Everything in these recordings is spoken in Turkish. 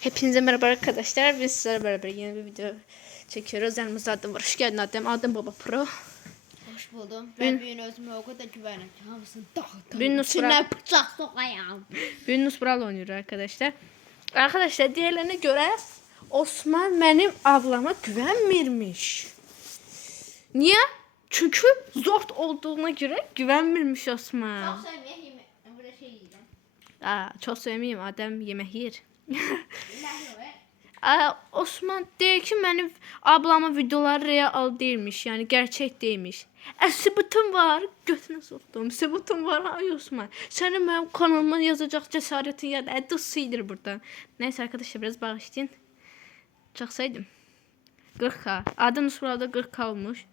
Hepinize merhaba arkadaşlar. Biz sizlerle beraber yeni bir video çekiyoruz. Yanımızda Adem var. Hoş geldin Adem. Adem Baba Pro. Hoş buldum. Ben büyüğün özüme o kadar güvenim ki hamısını dağıtırım. Bugün İçine bıçak sokayım. Nus Brawl oynuyor arkadaşlar. Arkadaşlar diğerlerine göre Osman benim ablama güvenmirmiş. Niye? Çünkü zort olduğuna göre güvenmirmiş Osman. Çok sevmeyeyim. Böyle şey yiyeceğim. Çok sevmeyeyim. Adem yemek yer. İlahi Osman deyir ki mənim ablamın videoları real değilmiş, yani gerçek değilmiş. Sübutum var, götünü soktum. Sübutum var ay Osman. Senin benim kanalıma yazacak cesaretin ya da dısıydır burada. Neyse arkadaşlar biraz bağışlayın. Çaksaydım. 40k. Adem Nusra'da 40k olmuş.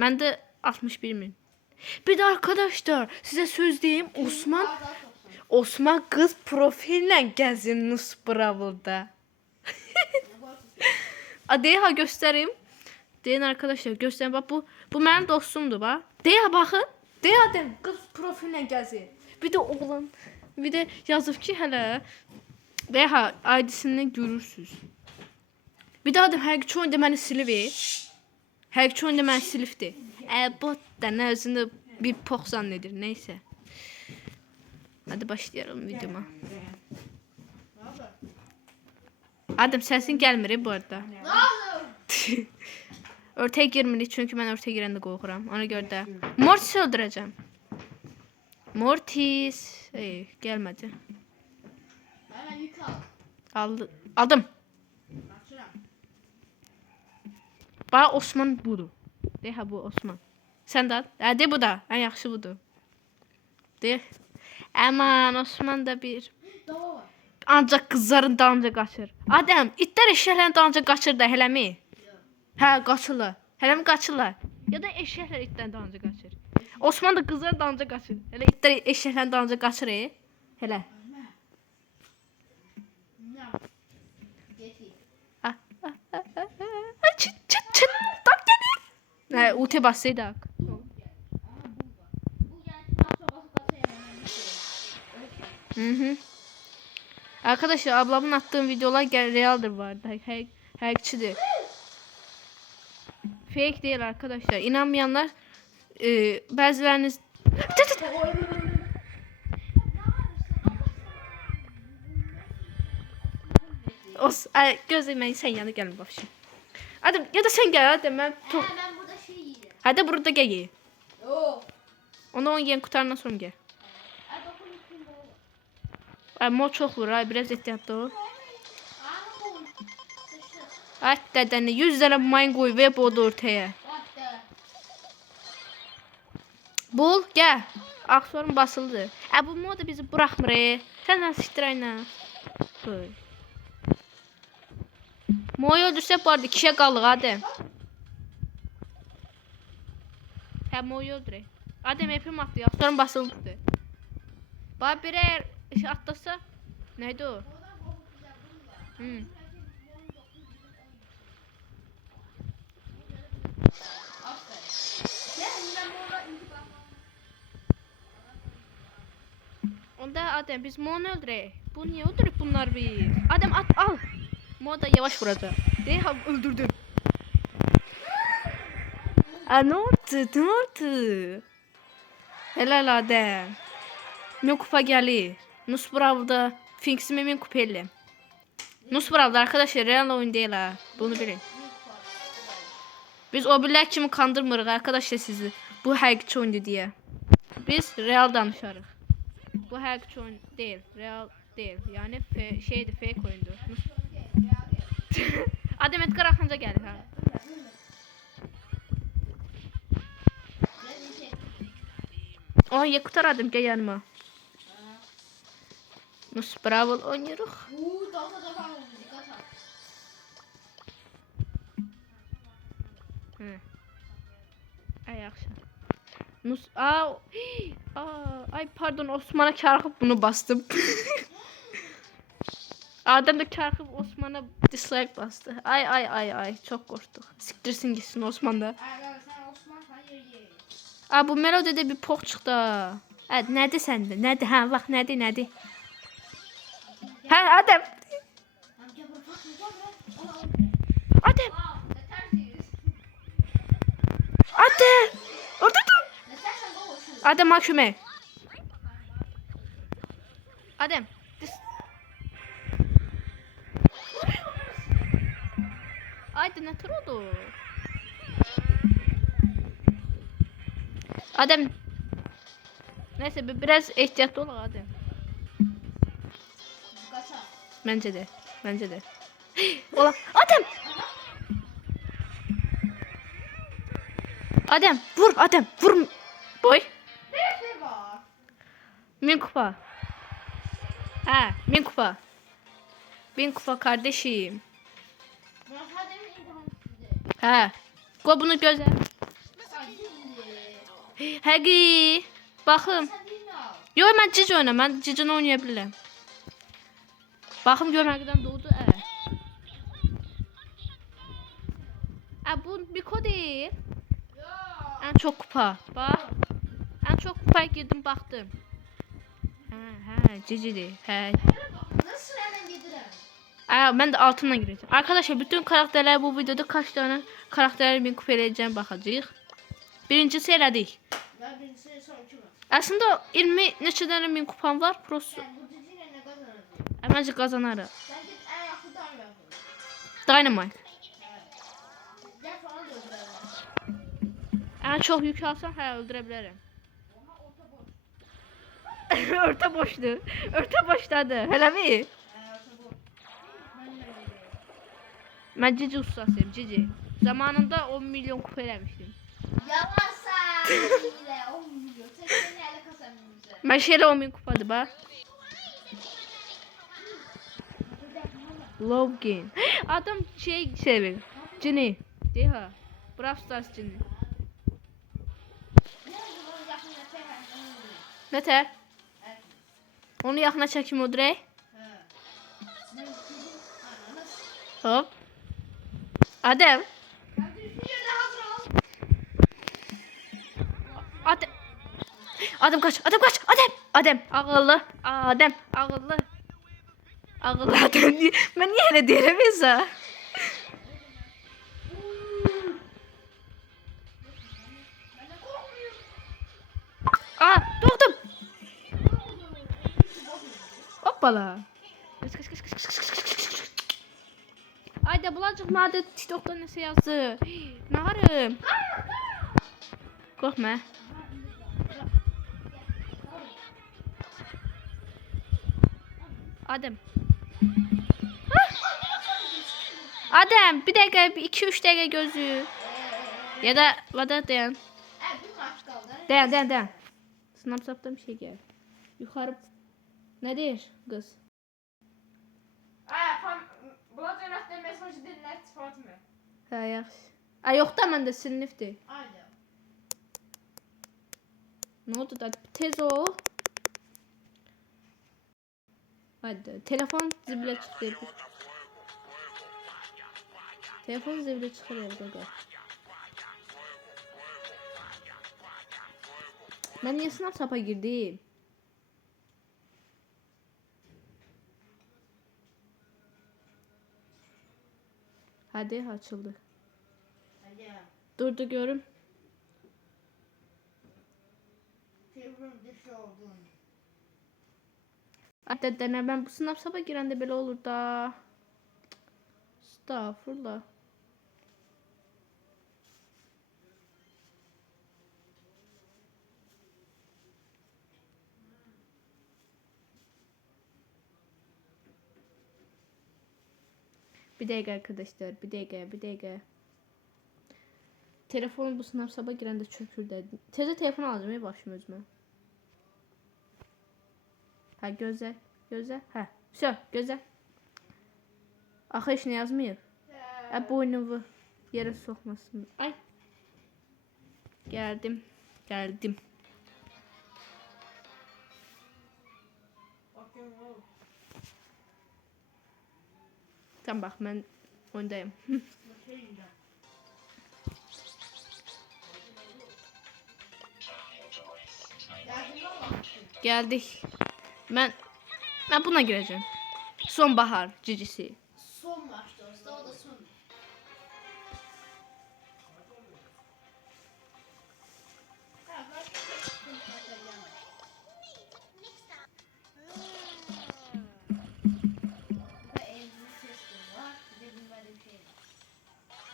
Ben de 61 bin. Bir de arkadaşlar size söz diyeyim, Osman kız profiline gezin Nusra'da. Deyə göstereyim. Deyin arkadaşlar göstereyim. Bak bu benim dostumdur bak. Deyə bakın. Deyə Adem kız profiline gəzir. Bir de oğlan. Bir de yazıb ki hələ. Deyə ID'sini görürsüz. Bir de Adem həqiqi oyunda məni silib. Həqiqi oyunda məni silibdi. Bot da nə özünü bir pox zannedir. Neyse. Hadi başlayalım videoma. Adem sesin gelmir bu arada. Ortaya girmeli çünkü ben ortaya girende korkuram. Ona göre de Mortis'i öldüreceğim. Mortis. Gelmedi. Hemen yük al. Aldım. Bak Osman budur. De ha bu Osman. Sen de al. De bu da. En yaxşı budur. De. Aman Osman da bir. Tamam. Ancak kızların dalınca qaçır. Adem, itlər eşəklərin dalınca qaçır da eləmi? Hə, qaçırlar. Eləmi qaçırlar? Ya da eşəklər itlərin dalınca qaçır. Osman da kızların dalınca qaçır. Elə itlər eşəklərin dalınca qaçır. Elə. Çıt. Tak gelir. Hə, UT bassaydı. Arkadaşlar ablamın attığım videolar realdir bu arada. Hackçidir. Fake değil arkadaşlar. İnanmayanlar bazılarınız gözlemeyin sen yanı gelin bak şimdi. Adem ya da sen gel Adem ben burada şey yiyeceğim. Hadi burada gel ye. Yok. Onu yiyen kurtarından sonra gel. Mol çok vurur ay biraz ehtiyatlı ol. At dedeni 100 tane mayın koy ve boğdu ortaya. Bul gel. Aksorun basıldı. Bu moda bizi bırakmır. Sen nasıl iştirayla? Mo'yu öldürsek bu arada 2'ye kaldık Adem. Mo'yu öldürek. Adem hepim attı. Aksorun basıldı. Bana birer atlasa. Neydi o? Onda Adem biz Mo'nu öldürek. Bu niye öldürüp bunlar bir? Adem at al. Mo da yavaş vuracak. Deha öldürdüm. Ne oldu? Helal Adem. Ne kupa geldi. Nus Brawl'da Finks'i min kupeli. Nus Brawl'da arkadaşlar real oyun değil ha. Bunu bilin. Biz o birler kimi kandırmırıq arkadaşlar sizi. Bu həqiqi oyundu diye. Biz real danışarıq. Bu həqiqi oyun değil. Real değil. Yani şeydi fake oyundu. Adem Edgar Akınca geldi ha. Yakutar Adem gel yanıma. Nus Brawl oynuyoruz. Ay akşam. Nus ay pardon Osman'a çarpıp bunu bastım. Adem de çarpıp Osman'a dislike bastı. Ay çok korktuk. Siktirsin gitsin Osman da. Bu melodide bir pox çıxdı. Nədir səndə? Nədir? Hə, bax, nədir? Hə, Adem. Adem al kömək. Adem. Ayda ne tür oldu? Adem. Neyse biraz ehtiyatlı ol Adem. Kaçar. Bence de. Bence de. Ola. Adem. Adem vur Adem vur. Boy. Ne var? 1000 kupa. Ha 1000 kupa. 1000 kupa kardeşim. Ben hadi mi Ha. Koy bunu göze. Həqi. Baxım. Sen değil mi al? Yo mən cic oynam. Mən cicini oynaya bilirəm. Baxım gör həqiqdən doğdu. Bu bir kod değil. Yok. En çok kupa. Bak. En çok kupaya girdim baktım. Cicidi. Nasıl hemen yedirem? Ben de altına gireceğim. Arkadaşlar bütün karakterler bu videoda kaç tane karakterleri 1000 kupa eləyəcəm baxacağıq. Birincisi elədik. Ben birincisi son iki var. Aslında 20 neçə dənə 1000 kupam var. Prosto. Sen bu ciciyle ne kazanırsın? Məncə qazanarıq. Sen git en yakın tam yapın. Dynamite. Gel falan da öldürelim. En çok yük alsam öldürə bilərəm. Oha orta boş. Orta boşdu. Orta boşdadı. Hələ mi? Orta boş. Ben de öyleyim. Mən cici ustasıyım, cici. Zamanında 10 milyon kupa eləmişdim. Yalansa. Yine 10 milyon. Tek seni ele kazanmıyor bize. Mən şeylə 10.000 kupadır bax. Love game. Adam şey sevir. Cini. Deha. Brawl Stars cini. Nətər? Onu yaxına çəkim o dirək. Hop. Adem. Adem. Adem kaç. Adem kaç. Adem. Adem. Ağıllı. Adem. Ağıllı. Ağıllı Adem. Ben niye öyle derim ya? Doğdum. Hoppala. Kaç kaç kaç kaç kaç kaç kaç. Ayda bulacak madde TikTok'ta neyse yazdı. Naharım. Korkma. Adem. Adem bir dakika 2-3 dakika gözü. Ya da dayan. Dayan. Snapchat'tan bir şey gel. Yukarı. Ne der kız? Bulacağın hafta mesajı dinler Fatma. Ha yaxşı. Yox da məndə sinifdir. Aynen. Ne oldu da tez ol. Hadi telefon zible çıxdı. Telefon zible çıxır evdə. Mən niyə Snapchat'a girdim? Hadi açıldı. Hadi. Durdu görüm. Telefonum dışı oldu. Hatta dene ben bu Snapchat'a girəndə belə olur da. Estağfurullah. Bir dakika arkadaşlar, bir dakika. Telefonum bu Snapchat'a girəndə çökürdü. Tezə telefon alacağım başım özümə. Ha gözlə. Ha, все, gözlə. Axı heç nə yazmayıb. Boynumu yerə soxmasın. Ay. Geldim. Tamam bak ben oyundayım. Geldik. Ben buna gireceğim. Sonbahar cicisi. Son maçta olsa o da son.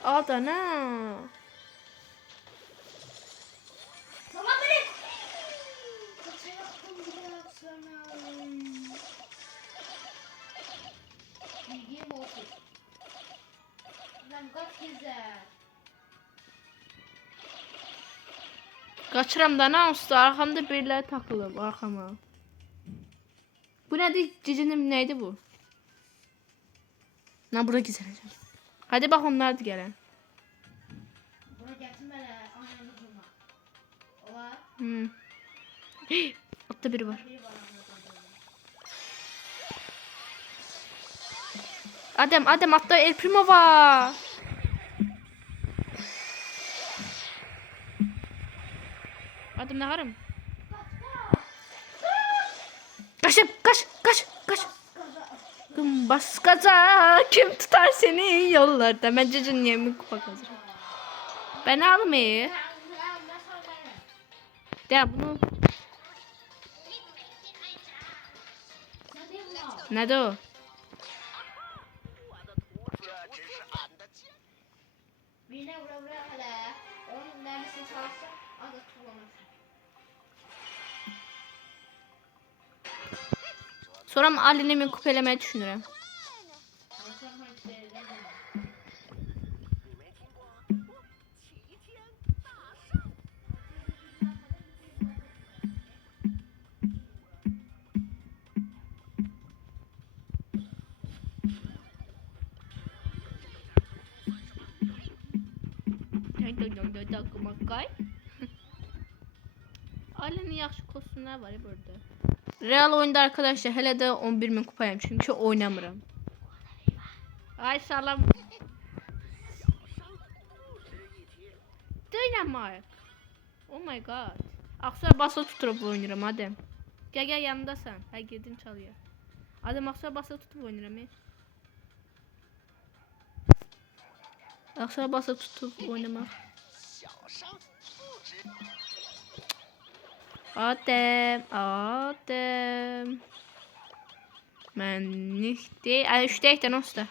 Adana. Tamam beni. Kaça yaptım biraz sana. Bilgim olsun. Ben kaç güzel. Qaçıram da nə usta, arxamda biriləri takılıb arxama. Bu nədir? Cicinim neydi bu? Lan bura gizlənəcəm. Hadi bax onlardır gələn. Buna getirmele ananı bulma. Ola. Altta biri var. Biri var ananı. Adem altta El Primo var. Adem ne varım? Kaçım, kaç. Bas gaza, kim tutar seni yollarda? Ben cicin yemin kupa kazırım. Ben almayı. De bunu. Ne de o? Birine vura hele. Onun mermisini çalsa az kullanırsın. Sonra Ali'nin kupelemeyi düşünürüm. Ali'nin yaxşı kostümler var ya burada. Real oyunda arkadaşlar hele de 11.000 kupayım çünkü oynamıram. Ay salam. Dynamite. Oh my god. Aksar basa tutup oynuyorum Adem. Gel yanındasan. Ha girdin çalıyor. Adem aksar basa tutup oynuyorum. Aksar basa tutup oynamak. Adem. Ben nicht. Ay 3'te nasıl da.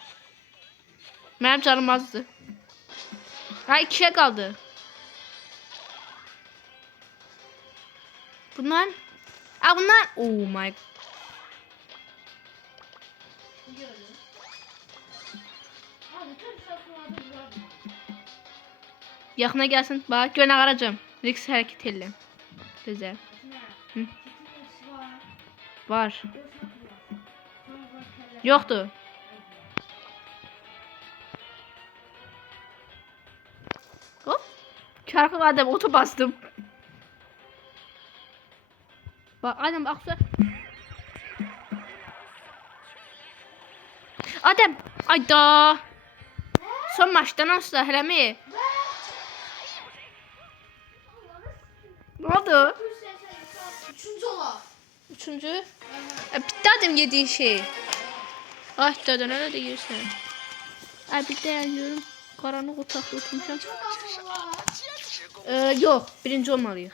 Benim canım azdı. Ha 2'ye kaldı. Bunlar. Oh my. Yaxına gelsin. Bak gönə qaracam. Rex hərəkət elə. Gözəl. Hı. Var. Yoxdur. Hop. Çarxı adam otu bastım. Bak adam aksa. Adam. Ayda. Son maçdan asla eləmi? Ne oldu? Üçüncü. Bitti adam yediğin şey. Ay dede ne de yiyorsun? Bir de yiyorum. Karanlık otakta oturmuşam. Yok. Birinci olmalıyıq.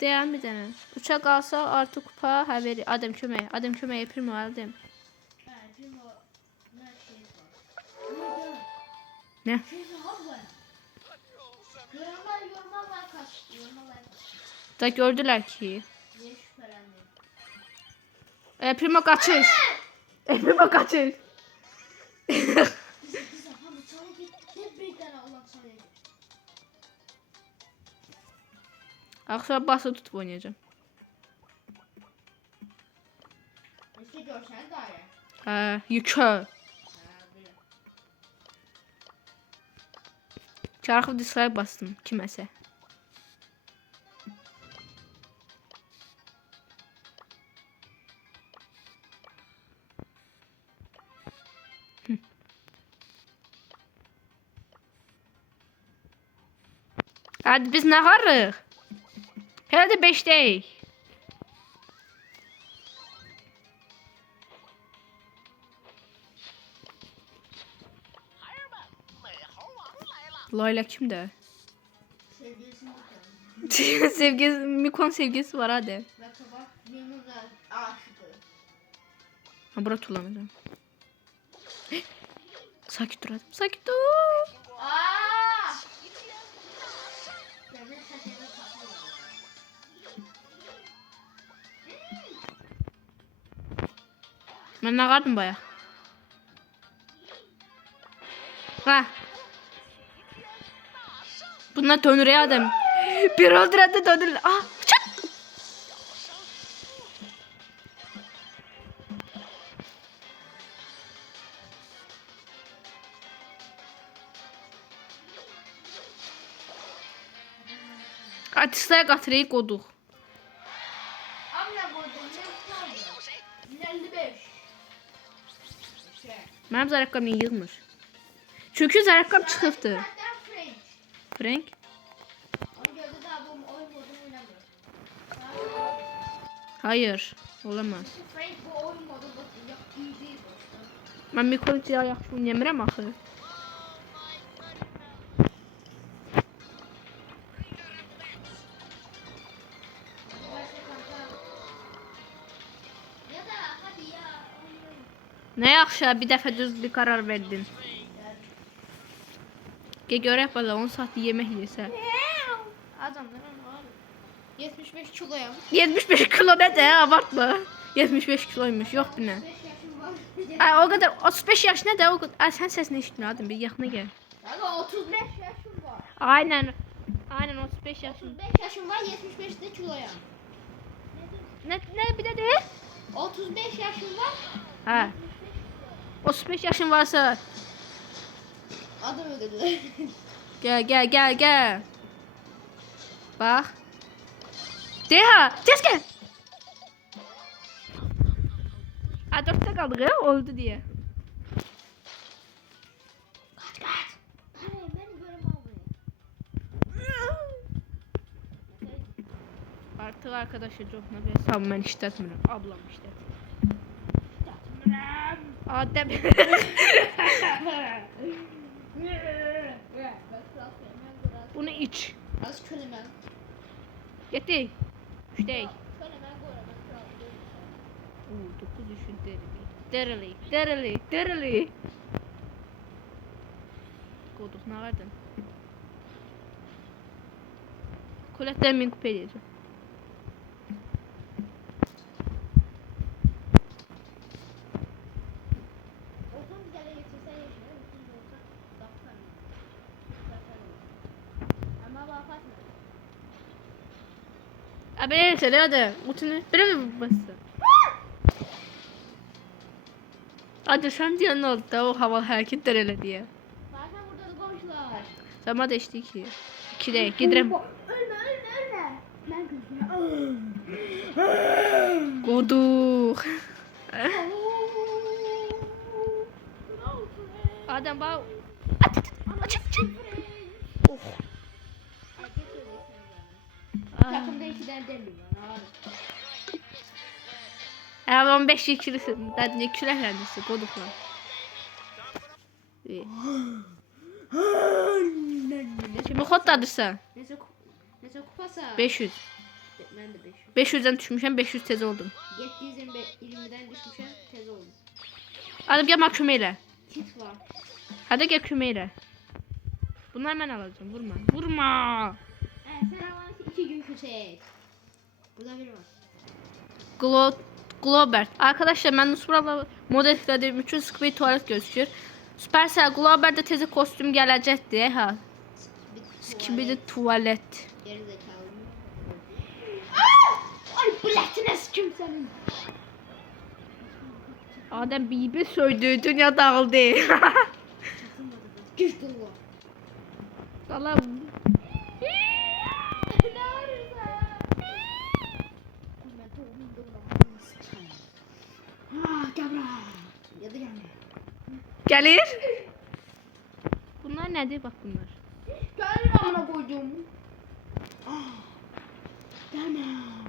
Devam bir dənə. Uça qalsa artı kupa verir. Adem kömək Primo Adem. Ne? Da gördüler ki. Primo kaçır. Primo kaçır. Akşam bası tutup oynayacağım. Yükü. Çarxı dislike bastım kiməsə. Hadi biz ne varıq? Hələ də 5'deyik. Layla kimdə? Sevgisi, Mikon sevgisi var hadi. Ha bura tullanacağım. Sakit dur adam. Sakit dur. Aa! Ben ne kaldım baya. Ha. Bunlar dönür ya adam. Bir öldüren de dönür. Ah, çık. Artistler qatırıyı qoduq. Amına koydum. Ne 55. Mənim zərəqqam yığmır. Çünki zərəqqam çıxıbdır. Hatta French. Frank. Onu gördü daha bu oyun modunu oynamıyor. Hayır. Olamaz. French bu oyun modu yok iyi değil boşta. Mən mikroçiya yaxşı oynayamıram axı. Ya da hadi ya. Nə yaxşı, bir dəfə düz bir qərar verdin. Görək bala 10 saat yemək yesə. Adamların var. 75 kiloyam. 75 kilo nədir? Abartma. 75 kiloymuş. Yox bu nə? 5 yaşım var. Ay o qədər 35 yaş nədir? O qədər. Ay sən səsini eşitmirəm, bir yaxına gəl. Aga 35 yaşım var. Aynen. Aynen 35 yaşın. 35 yaşım var 75 de kiloyam. Ne bir də de? 35 yaşım var. Hə. 35 yaşın varsa Adam öldürdüler. gel. Bax. De ha, tez gəl. A 4-də qaldıq ya, oldu diye. Kaç. Hayır beni görüm almıyor. Artıq arkadaşa çoxuna bir hesabı mən işlətmirəm. Ablam işlət. Adem. Bunu iç. Az köleme. Getir. Üçdəyik. Köleme göre. Oo, 9 düşün derili. Qoduq nə qardın? Kolətlər min kupa edəcəm. Ortam güzel geçirsen yaşıyor. Bütün bu ortam dakika. Ama bakatma. Abi neyse hadi. Utunu bir mi bastı? Hadi sen diyen ne oldu da o havalı hareketler öyle diye. Zaten burada da komşular. Zaman da işte 2. 2'de giderim. Ölme. Ben gözüme. Koduk. Adam bak. Açık. Oh. Takımda 2 tane deli var. Abi 15 ikilisin. Ben ne külahlendirsin kodukla. Şimdi kod adırsan. Neyse kupası. 500. Ben de 500. 500'den düşmüşəm, 500 tez oldum. 720'den düşmüşüm tez oldu. Adam gel bak kömeyle. Kit var. Hadi gel kömeyle. Bunlar ben alacağım. Vurma. Sen havası 2 gün kötek. Burada biri var. Globert. Arkadaşlar ben Nusra'la model istediğim için Squid tuvalet gözükür. Supercell Globert'de tezi kostüm gelecekti. Ha. Skibidi tuvalet. Geri zekalı. Ay biletine sikim senin. Adem bibi söydü. Dünya dağıldı. Düş dolu. Salam. Gelir. Bunlar nedir bak bunlar. Gel amına koydum. Tamam.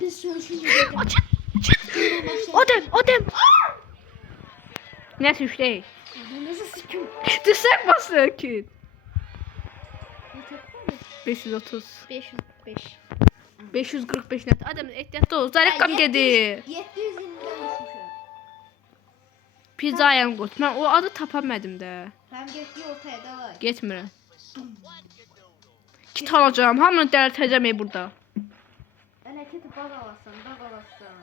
Biz söylüşünce dedim. Açın. Adem. Neyse üç değil. Nasıl sikim? Düşsek basıyor ki. 530. 505. 545 net. Adam ehtiyatlı ol. Zarekam dedi. 720'den düşmüşüm. Pizza Qut. Mən o adı tapamadım da. Tamam getdi ortaya davay. Getmirəm. Kit alacağım. Hamını dəltəcəm burada. Ana kiti bag alasan, bag alasan.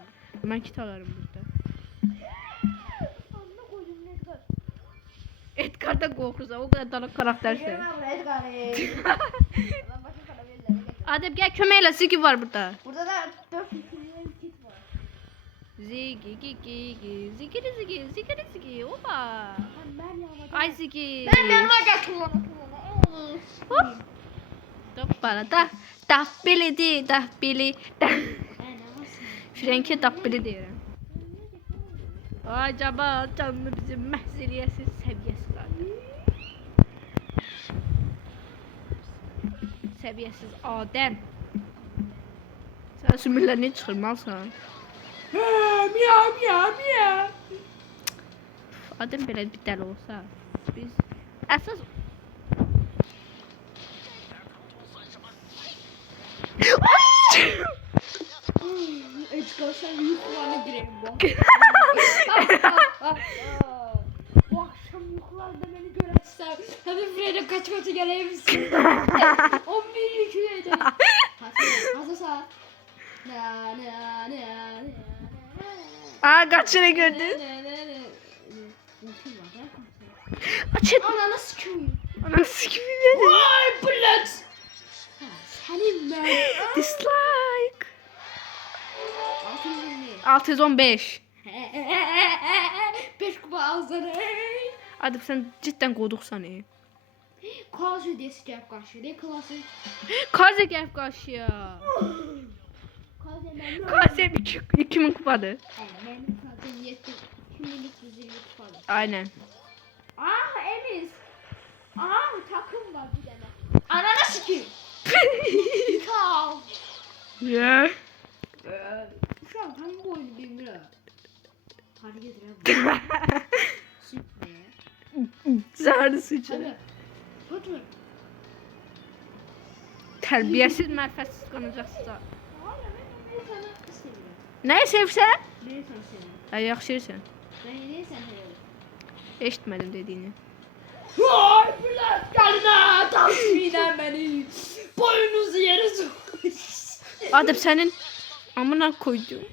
Mən kit alarım burada. Anne koydum ne kadar. Edgar da qorxursa, o qədər dana karaktersə. Gelme buraya Edgar'ı. Lan başım sana verirler. Adem gəl kömək elə, Ziggy var burada. Burada da 4 kit var. Ziggy, Ziggy, Ziggy, oba. Ben yanıma Ay Ziggy. Ben yanıma gel tuğla. Hop. Doppala da. Dabbili, dabbili. Frenke dabbili deyirəm. Acaba canlı bizim məhziliyyəsiz, səviyyəsiz adam. Səviyyəsiz Adəm. Sən sümürlər ne çıxırmalsan? Miyav. Adəm belə bir dəli olsa, biz əsas... Edgar sen yukarıda girelim bak. Bu akşam yukarıda beni görürsen hadi Fred'e kaç geleyim misin? 11 yüküydü. Hazır saat. Aa kaçını gördün? Açın. Ananı sikiyim. Ananı sikiyim. Vay blood. Senin ben. Dislike. 620. 615. 5 kupa ağızları. Hadi sen cidden qoduqsan. Kaz ödesi cevap karşı. Ne klasik. Kaze gəl qarşıya. Kaz hemen. Kaze 2000 kupadır. Benim kazım yetti. Şimdilik 120 kupalı. Aynen. Ah Emiz. Ah takım var bir tane. Ananı sikeyim. Kal. Ya. Şu an hangi oyunu bilmiyorum. Hadi getirelim. Süt ne? Zəhərli su içir. Hadi. Tutma. Tərbiyəsiz, mərfətsiz qanacaqsınız. Ben sana istemiyorum. Nəyi sevsən? Beni sana seviyorum. Ay yaxşıyırsan. Ben yine sen seviyorum. Eşitmədim dediyini. Vay bırak gelme. Tasminen beni. Boynunuzu yere sokmuş. Adem sənin amına koydum.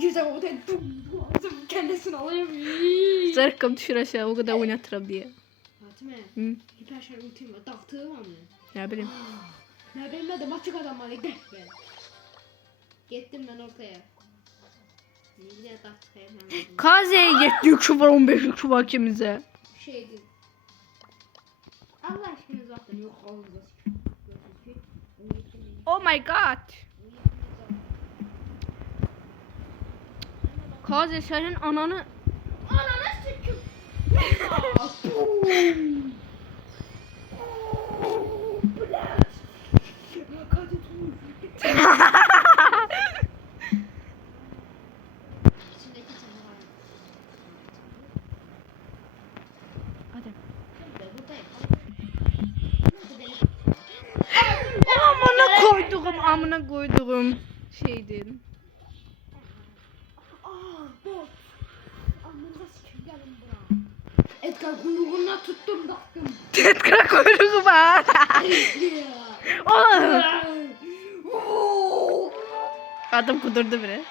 Güzel o da kendisini alayım. Zərqəm düşür aşağı, o qədər oynatıram deyə. Fatime. Hı? Hiperşer ultim var. Taktığım ama. Nə bilim. Ne benim de maçık adam var. Gel be. Gittim ben ortaya. Ne güzel taktık hemen. Kaze'ye 7 yükü var, 15 yükü var kimizə. Şeydi. Allah aşkına zaten yok ağzınıza. Oh my god. Kaze sənin ananı... Ananı sikim. Adem. Amına koyduğum şeydir. Edgar kuyruğuna tuttum baktım. Tetkara kuyruğu var. Adam kudurdu bile.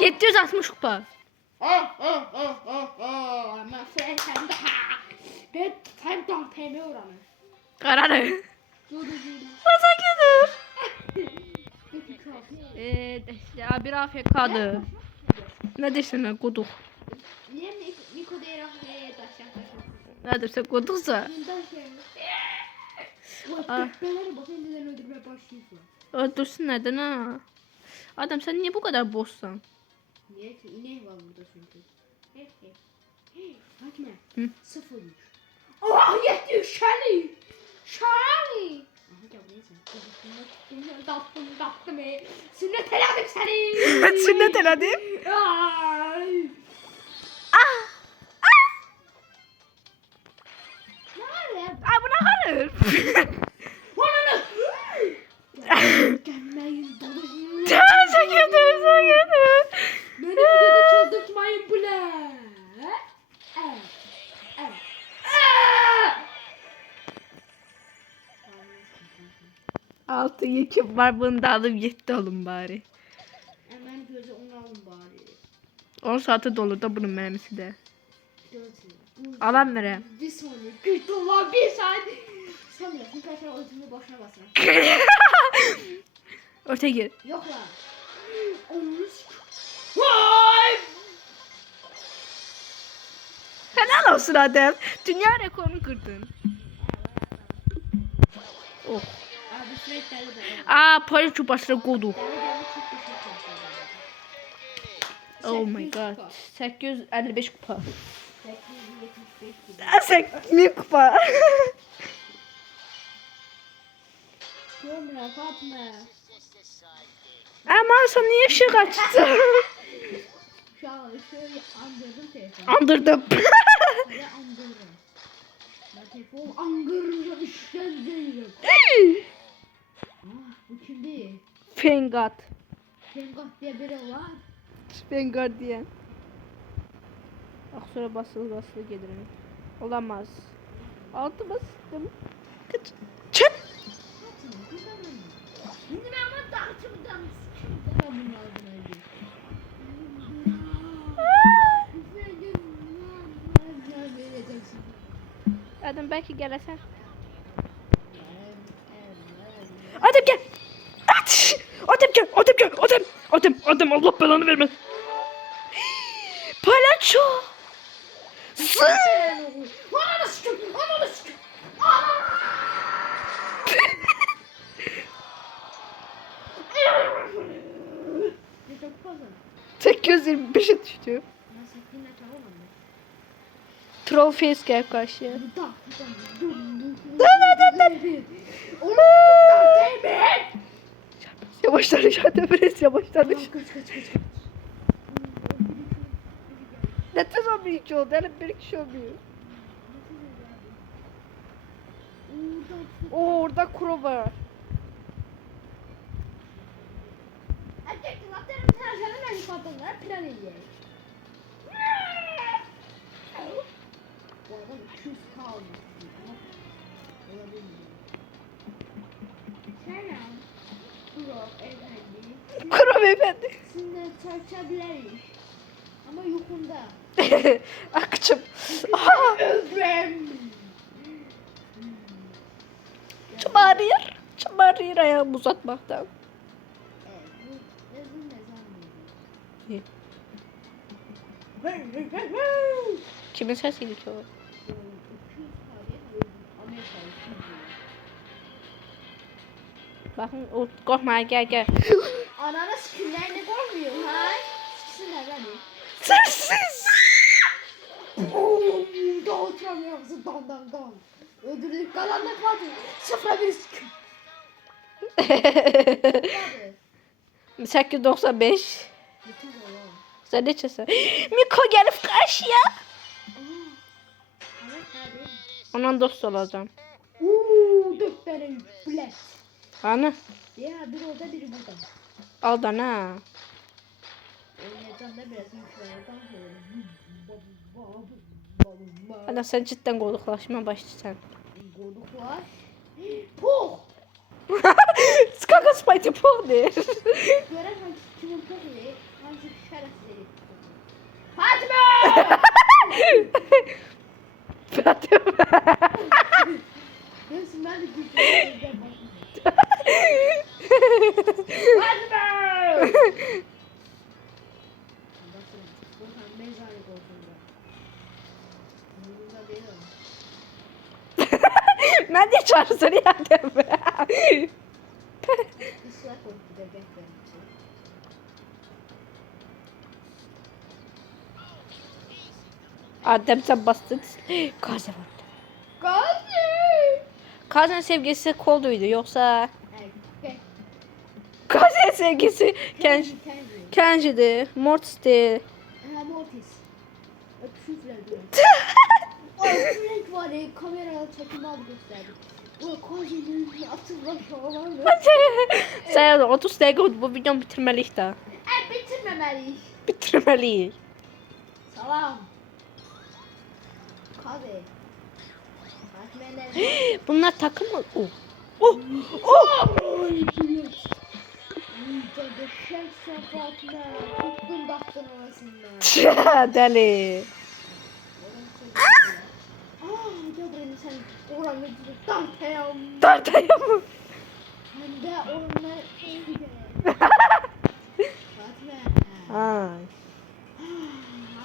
760 kupa. Ama sen ben tam PM oranı. Kararı. Dur. Masa gidiyor. Ya bir AFK'dı. Ne dersin lan kuduk. Niye Miko değil taşak. Ne dersin kuduksa. Beleri bak elinden öldürmeye başlıyorsun. Öldürsün neden ha? Adam sen niye bu kadar boşsan? Niye ki inek var burada çünkü. Fatma. Hı? 0-3. Oh yetti Shelly. Shelly. Aha gel buraya sen. Tattım. Sünnet eladım seni. Sünnet eledim. Ay. Ne var ya? Ay bu ne karır? Ananı. Gelmeyin dolu. Sen getir. Beni videoda çıldırtma Yüküm var, bunu da alıp yetti olun bari. Hemen gözü onu alın bari. 10 saate dolur da bunun mermisi de. Gözü. Alan nere? Bir saniye. Güç dolar bir saniye. Sen bilirsin kaçar ultimi boşuna basar. Öte gir. Yok lan. Onu Vay! Helal olsun Adem. Dünya rekorunu kırdın. Oh. Abi sürekli deli deli. Aa, polis çubasına koydu. Deli deli çok teşekkür ederim. Oh my god. 855 kupa. 875 gibi. 8000 kupa. Görmüyor Fatma. Aman sen niye ışık açtın? Şu an şöyle andırdım telefonu. Andırdım. Şöyle andırdım. Ben telefonu andırdım işkenceyim. Bu kimdi? Fengat. Tengah diye biri var. Fengat diye. Bak sonra basılı gelirim. Olamaz. Altı bastım. Kaç. Çık. Şimdi ben bunu dağıtımdan sıkıyorum. Ben bunu aldım önce. Adam belki gelesen. Adem gel. Aç. Adem gel. Adem gel. Adem Allah belanı vermez. Palyaço. Ananı sıkıyorum. Ananı sıkıyorum. 825'e düştü. Ben seninle tamam mı? Troll face gel karşıya. Onu Yavaşlar Adem biraz yavaşlar. kaç. Neden o bir iki oldu? Yani bir kişi olmuyor. Oo, orada kuro var. Erkek kulaklarım tercihlerim en yukarıdan plan yiyecek. Bu adam 200 kaldı. Olabilir mi? Selam. Burak, efendi. Kuro beyefendi. Sizinle tartışabiliriz. Ama yukunda. Akçım. Övrem. Çımarıyor ayağımı uzatmaktan. Evet, bu yazın ne zaman Kimin sesiydi ki o? Bakın o korkma gel. Anana sikimlerini görmüyor ha? Siksinler beni. Sessiz. Da oturamıyor musun? Dan. Öldürdük kalan da kaldı. 0-1 sikim. Hadi. 895. Yeter oğlum. Sen ne çesin? Miko gelip karşıya. Ahmet nerede? Ondan dost olacağım. 4 tane bilet. Ana. Ya biri orada biri burada. Aldan ha. Oynayacağım da biraz yüklerden Ana sen cidden koduklaşmaya başlayacaksın. Gorduklar. Puh! Skaka Spidey Pog der. Gören hangi kimin puhu, hangi şerefsiz. Fatma! Fatıma. Neyse ben de güçlüyüm. Fatma! Bakın mezarlık olsun da. Bundan değil ama. Ben de çağırsın yardım. Islak oldu da beklerim. Adem sen bastın. Kaze var. Gazi! Kaze'nin sevgisi Cold'uydu yoksa Evet. Kaze'nin sevgisi Kenji. Kenji'di, Mortis'ti. Ha Mortis. Öpüşükler diyor. Ay Frank var ya kamera çekimi aldı gösterdi. Bu Kazi'nin atılma şovu var mı? Sen 30 dakika oldu, bu videomu bitirmeliyiz de. Bitirmemeliyiz. Bitirmeliyiz. Salam. Kazi. Fatma'nın Bunlar takım mı? Oh. Oh! Oh! Oy kilit. İyice de şekse Fatma. Tuttun baktın arasından. Deli. Gel buraya sen oranı tartayam. Tartaya mı? Hem de oranı iyi de. Fatma. Ay.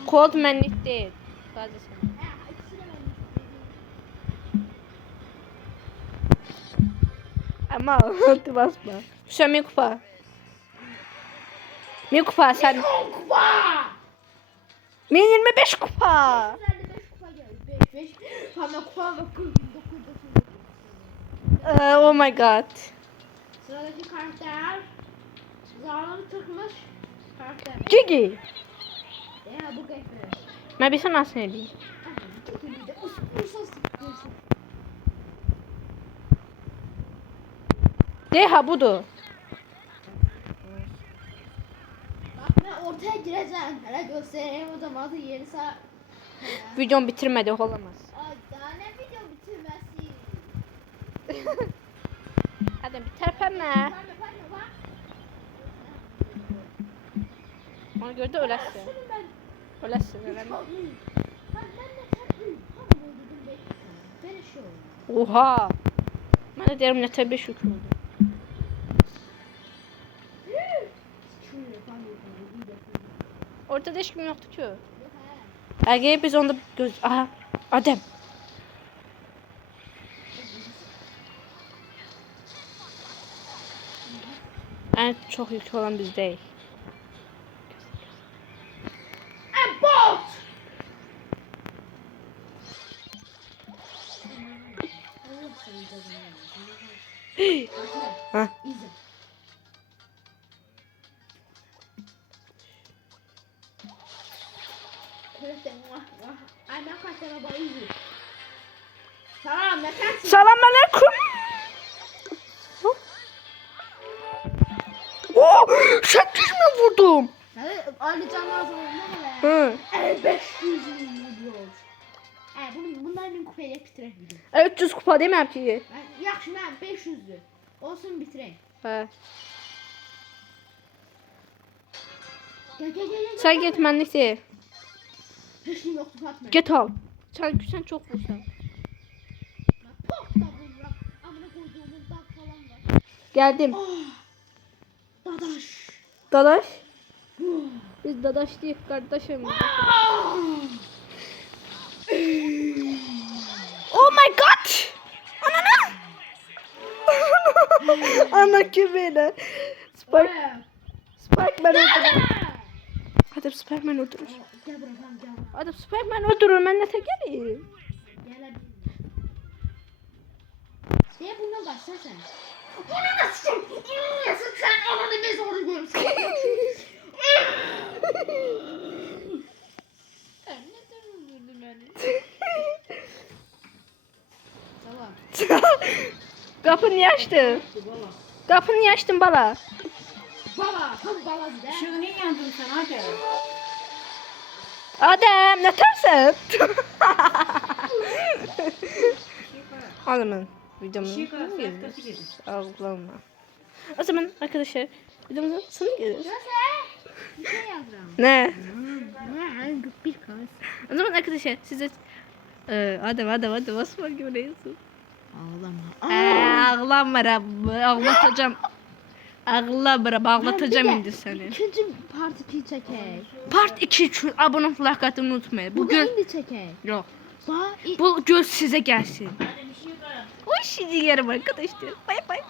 Kod mənlik deyil. Sadece sen. Ama hadi basma. Şu mi kupa. Mi kupa sen. Kupa! 1025 kupa. 55 kupa geldi. 5 Fatma kupa ve 49. Oh my god. Sıradaki karakter zararlı tıkmış karakter. Gigi. Ya bu karakter. Ben bir sana nasıl edeyim? De ha budur. Bak ben ortaya gireceğim. Hele göstereyim o zaman da yeni sağ. Videom bitirmedi olamaz. Ay daha ne video bitirmesi. Hadi bir terpeme. Pardon bak. Ona göre de ölesin. Ben Ölesin öyle mi? tatlıyım. Ben de tatlıyım. Tam öldürdüm ben. Ben şey oldu. Oha. Ben de derim ne tabi şükür oldu. Ortada hiç kim yoktu ki. Erge'ye biz onda göz... Aha. Adem. En çok yük olan biz değil. Bot! Ha. İzle. Ay ben kaç tane balı izle. Tamam ne kaçsın? Selamünaleyküm. Oh, 8 mi vurdum? Ali Canlar zorunda mı Hı. 500 milyon. Bunların kupayla bitirek video. 300 kupa değil mi hepsi? Yaxşı mən 500'dür. Olsun bitirək. He. Gel. Sen git benlik değil. Heç kim yoxdur Fatma. Git al. Sen çok vursan. Pop da vururam. Amına koyduğumun bak falan var. Geldim. Dadaş. Dadaş. Biz dadaş değil kardeşim. Oh my god. Anana. Ana kümeyle. Spike ben öldürürüm. Hadi Spiderman öldürür. Gel buraya tamam gel. Hadi Spiderman öldürür. Ben ne geleyim. Gel. Şey bundan başla sen. Onu nasıl? Nasıl sen onu ne zor görüyorum sen. Sen neden öldürdün beni? Tamam. Kapını niye açtın? Kapını niye açtın bala? Baba, tam baba de. Şunu yandın sen hadi. Adem ne tersin? Adem'in videomu Şık arkası gelir. Ağlama. O zaman arkadaşlar videomuzun sonuna geliyoruz. Bir şey yazdım. Ne? Bir kaz. O zaman arkadaşlar size Adem basma gibi neysin? Ağlama. Ağlama Rabbi ağlatacağım. Ağlama ağlatacağım indi seni. İkinci part 2 çekek. Part 2 için abone ol like unutmayın. Bugün Bugün indi çekek. yok. Ba Bu göz size gelsin. Hadi bir şey koyalım. O işi yerim arkadaşlar. Bay bay.